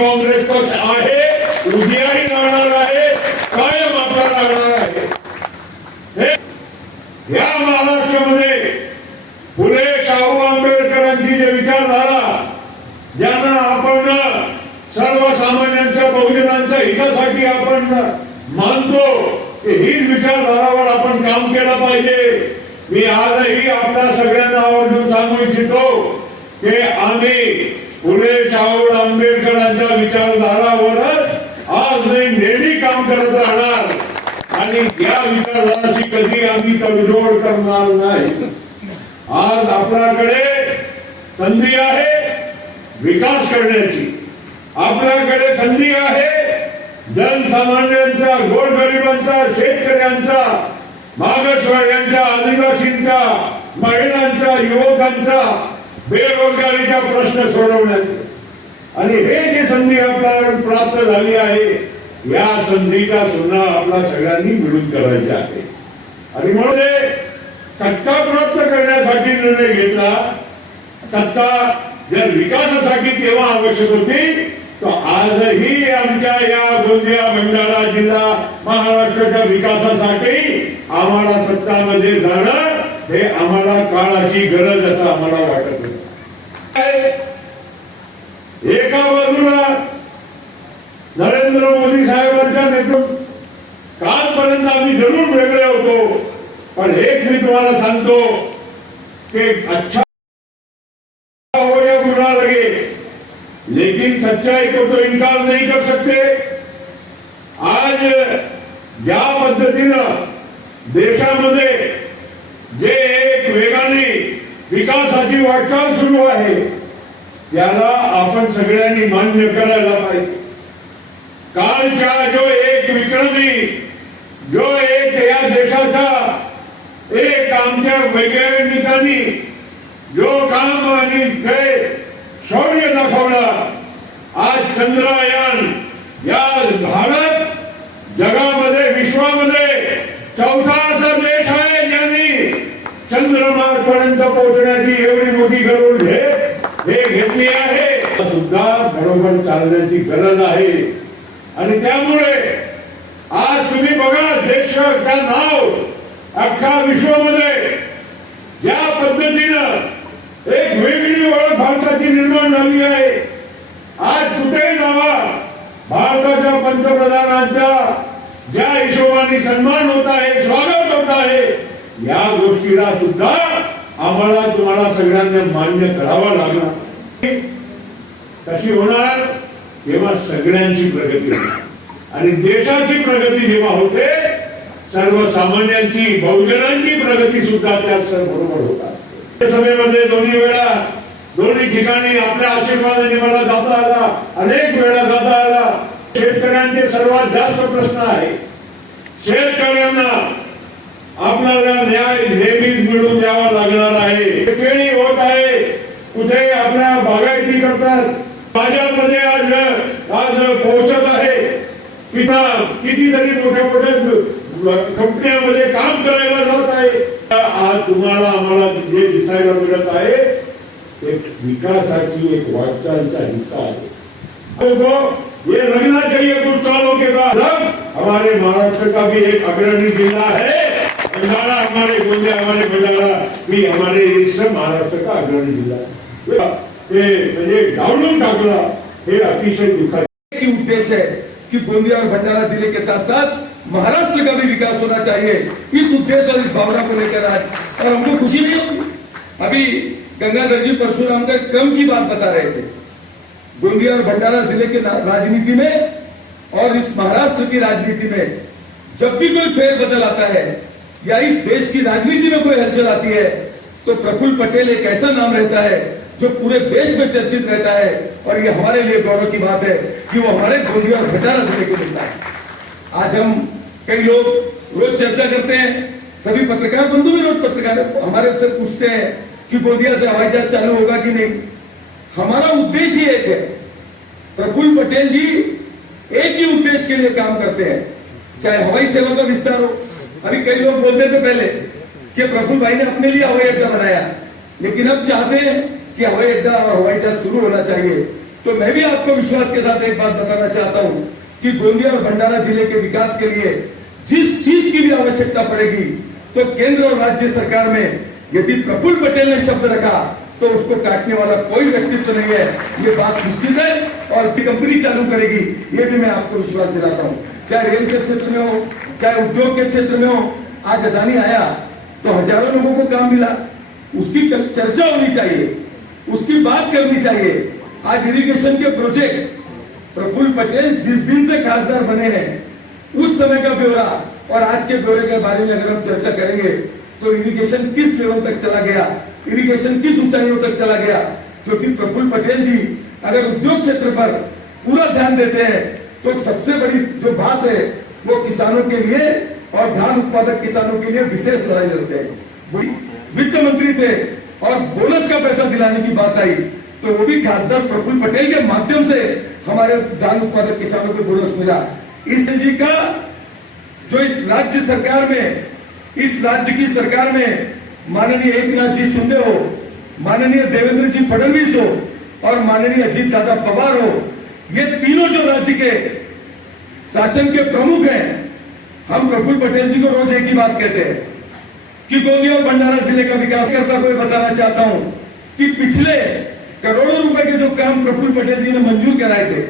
काँग्रेस पक्ष आहे, उद्याही राहणार आहे, कायम आपला राहणार आहे. या महाराष्ट्रामध्ये फुले शाहू आंबेडकरांची जे विचारधारा, ज्यांना आपण सर्वसामान्यांच्या बहुजनांच्या हितासाठी आपण मानतो, हीच विचारधारावर आपण काम केलं पाहिजे. मी आजही आपल्या सगळ्यांना आवर्जून सांगू इच्छितो की आम्ही फुले शाहू आंबेडकरांच्या विचारधारावरच आज नेहमी काम करत राहणार आणि या विचारधाराची कधी आम्ही तडजोड करणार नाही. आज आपल्याकडे संधी आहे विकास करण्याची, आपल्याकडे संधी आहे जनसामान्यांचा, गोरगरिबांचा, शेतकऱ्यांचा, मागासवर्गीयांचा, आदिवासींचा, महिलांचा, युवकांचा बेरोजगारीचा प्रश्न सोडवण्याचा. आणि हे जी संधी आपल्याला प्राप्त झाली आहे, या संधीचा सुद्धा आपल्या सगळ्यांनी मिळून करायचा आहे. आणि म्हणून सत्ता प्राप्त करण्यासाठी निर्णय घेतला. सत्ता जर विकासासाठी तेव्हा आवश्यक होती, तो आजही आमच्या या गोंदिया भंडारा जिल्हा महाराष्ट्राच्या विकासासाठी आम्हाला सत्तामध्ये जाणं हे आम्हाला काळाची गरज असं आम्हाला वाटत होतं. एका बाजूला नरेंद्र मोदी साहेबांच्या नेतृत्व कालपर्यंत आम्ही जरूर वेगळे होतो, पण एक मी तुम्हाला सांगतो की अच्छा हो या बुरा लगे, लेकिन सच्चाई को तो इनकार नहीं कर सकते. आज ज्या पद्धतीनं देशामध्ये जे एक वेगाने विकासाची वाटचाल सुरू आहे, त्याला आपण सगळ्यांनी मान्य करायला पाहिजे. कालच्या जो एक विक्रमी, जो एक या देशाचा एक आमच्या वैज्ञानिकांनी जो काम आणि शौर्य दाखवलं, आज चंद्रयान या भारत जगामध्ये विश्वामध्ये चौथा असा देश आहे ज्यांनी चंद्रमापर्यंत पोहोचण्याची एवढी मोठी गरुड हे घेतली आहे. सुद्धा बरोबर चालण्याची गरज आहे. आणि त्यामुळे आज तुम्ही बघा देशाचं नाव अख्खा विश्वामध्ये ज्या पद्धतीनं एक वेगळी ओळख भारताची निर्माण झाली आहे. आज कुठेही जावा भारताच्या पंतप्रधानांचा ज्या हिशोबाने सन्मान होत आहे, स्वागत होत आहे, या गोष्टीला सुद्धा आम्हाला तुम्हाला सगळ्यांना मान्य करावा लागणार. कशी होणार? तेव्हा सगळ्यांची प्रगती होणार. आणि देशाची प्रगती जेव्हा होते, सर्वसामान्यांची, बहुजनांची प्रगती सुद्धा त्याच बरोबर होतात. सभेमध्ये दोन्ही वेळा दोन्ही ठिकाणी आपल्या आशीर्वादाने मला जाता आला, अनेक वेळा जाता आला. शेतकऱ्यांचे सर्वात जास्त प्रश्न आहे. शेतकऱ्यांना आपल्याला न्याय नेहमीच मिळवून द्यावा लागणार आहे. केळी होत आहे, कुठे आपल्या बागायती करतात, बाजारमध्ये आज पोहोचत आहे. कितीतरी मोठ्या मोठ्या कंपन्यांमध्ये काम करायला जात आहे. आज तुम्हाला आम्हाला जे दिसायला मिळत आहे एक विकासाची एक वाटचालचा हिस्सा आहे. ये लगना चाहिए कुछ सालों के बाद हमारे महाराष्ट्र का भी एक अग्रणी जिला है भंडारा. हमारे गोंदिया, हमारे भंडारा भी हमारे इस महाराष्ट्र का अग्रणी जिला है. म्हणजे डावलून टाकला हे अतिशय दुःखाचं उद्देश्य है कि गोंदिया और भंडारा जिले के साथ साथ महाराष्ट्र का भी विकास होना चाहिए. इस उद्देश्य और इस भावना को लेकर आज, और हमको खुशी नहीं होगी. अभी गंगाधर जी परशुराम का क्रम की बात बता रहे थे. गोंदिया और भंडारा जिले के राजनीति में और इस महाराष्ट्र की राजनीति में जब भी कोई फेरबदल आता है या इस देश की राजनीति में कोई हलचल आती है, तो प्रफुल्ल पटेल एक ऐसा नाम रहता है जो पूरे देश में चर्चित रहता है. और ये हमारे लिए गौरव की बात है कि वो हमारे गोंदिया और भंडारा जिले के नेता है. आज हम कई लोग रोज चर्चा करते हैं, सभी पत्रकार बंधु भी रोज पत्रकार हमारे से पूछते हैं कि गोंदिया से हवाई जहाज चालू होगा कि नहीं. हमारा उद्देश्य एक है, प्रफुल्ल पटेल जी एक ही उद्देश्य के लिए काम करते हैं, चाहे हवाई सेवा का विस्तार हो. अभी कई लोग बोलते थे पहले कि प्रफुल्ल भाई ने अपने लिए हवाई अड्डा बनाया, लेकिन अब चाहते हैं कि हवाई अड्डा और हवाई जहाज शुरू होना चाहिए. तो मैं भी आपको विश्वास के साथ एक बात बताना चाहता हूं कि गोंदिया और भंडारा जिले के विकास के लिए जिस चीज की भी आवश्यकता पड़ेगी, तो केंद्र और राज्य सरकार में यदि प्रफुल्ल पटेल ने शब्द रखा तो उसको काटने वाला कोई व्यक्तित्व नहीं है, ये बात निश्चित है। और कंपनी चालू करेगी, ये भी मैं आपको विश्वास दिलाता हूं। चाहे रेल के क्षेत्र में हो, चाहे उद्योग के क्षेत्र में हो। आज अदानी आया तो हजारों लोगों को काम मिला, उसकी चर्चा होनी चाहिए, उसकी बात करनी चाहिए। आज इरिगेशन के प्रोजेक्ट प्रफुल्ल पटेल जिस दिन से खासदार बने हैं उस समय का ब्यौरा और आज के ब्यौरे के बारे में अगर हम चर्चा करेंगे तो इरिगेशन किस लेवल तक चला गया, इरिगेशन किस ऊंचाइयों तक चला गया। क्योंकि प्रफुल्ल पटेल जी अगर उद्योग क्षेत्र पर पूरा ध्यान देते हैं तो सबसे बड़ी जो बात है वो किसानों के लिए और धान उत्पादक किसानों के लिए विशेष लड़ाई लड़ते हैं। वित्त मंत्री थे और बोनस का पैसा दिलाने की बात आई तो वो भी खासदार प्रफुल्ल पटेल के माध्यम से हमारे धान उत्पादक किसानों को बोनस मिला। इस जी का जो इस राज्य सरकार में, इस राज्य की सरकार में माननीय एकनाथ जी शिंदे हो, माननीय देवेंद्र जी फडणवीस हो और माननीय अजीत दादा पवार हो, ये तीनों जो राज्य के शासन के प्रमुख हैं, हम प्रफुल्ल पटेल जी को रोज एक ही बात कहते हैं कि गोंदिया और भंडारा जिले का विकास करता हुए बताना चाहता हूं कि पिछले करोड़ों रुपए के जो काम प्रफुल्ल पटेल जी ने मंजूर कराए थे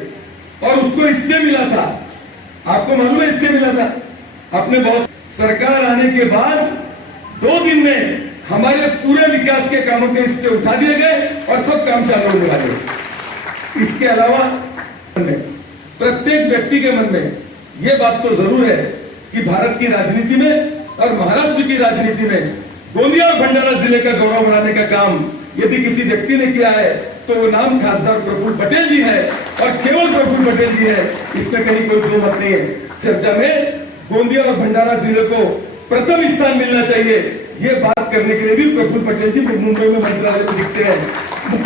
और उसको स्टे मिला था, आपको मालूम है स्टे मिला था, अपने बहुत सरकार आने के बाद 2 दिन में हमारे पूरे विकास के कामों के स्टे उठा दिए गए और सब काम चालू होने वाले। इसके अलावा प्रत्येक व्यक्ति के मन में यह बात तो जरूर है कि भारत की राजनीति में और महाराष्ट्र की राजनीति में गोंदिया और भंडारा जिले का गौरव बढ़ाने का काम यदि किसी व्यक्ति ने किया है तो वो नाम खासदार प्रफुल्ल पटेल जी है और केवल प्रफुल्ल पटेल जी है, इसमें कहीं कोई दो मत नहीं है। चर्चा में गोंदिया और भंडारा जिले को प्रथम स्थान मिलना चाहिए, ये बात करने के लिए भी प्रफुल्ल पटेल जी मुंबई में मंत्रालय में दिखते हैं।